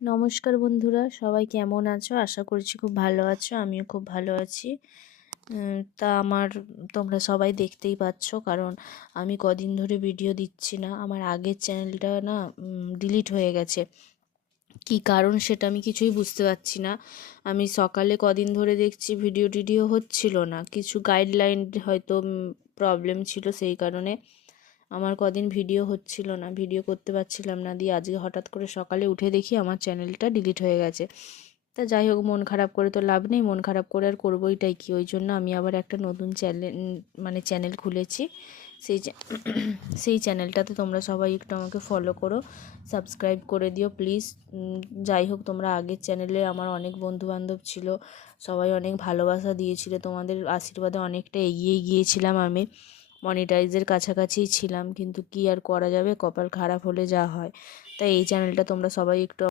নমস্কার বন্ধুরা, সবাই কেমন আছো? আশা করছি খুব ভালো আছো। আমিও খুব ভালো আছি। তোমরা সবাই দেখতেই পাচ্ছ, কারণ আমি কদিন ধরে ভিডিও দিচ্ছি না। আমার আগের চ্যানেলটা না ডিলিট হয়ে গেছে। কি কারণ সেটা আমি কিছুই বুঝতে পারছি না। আমি সকালে কদিন ধরে দেখছি ভিডিও টিডিও হচ্ছিল না, কিছু গাইডলাইন হয়তো প্রবলেম ছিল, সেই কারণে আমার কদিন ভিডিও হচ্ছিল না, ভিডিও করতে পারছিলাম না। দিয়ে আজকে হঠাৎ করে সকালে উঠে দেখি আমার চ্যানেলটা ডিলিট হয়ে গেছে। তা যাই হোক, মন খারাপ করে তো লাভ নেই, মন খারাপ করে আর করবোইটাই কি। ওই জন্য আমি আবার একটা নতুন চ্যানেল খুলেছি। সেই সেই চ্যানেলটাতে তোমরা সবাই একটু আমাকে ফলো করো, সাবস্ক্রাইব করে দিও প্লিজ। যাই হোক, তোমরা আগের চ্যানেলে আমার অনেক বন্ধুবান্ধব ছিল, সবাই অনেক ভালোবাসা দিয়েছিলে, তোমাদের আশীর্বাদে অনেকটা এগিয়ে গিয়েছিলাম। আমি মনিটাইজের কাছাকাছিই ছিলাম, কিন্তু কি আর করা যাবে, কপাল খারাপ হলে যা হয়। তাই এই চ্যানেলটা তোমরা সবাই একটু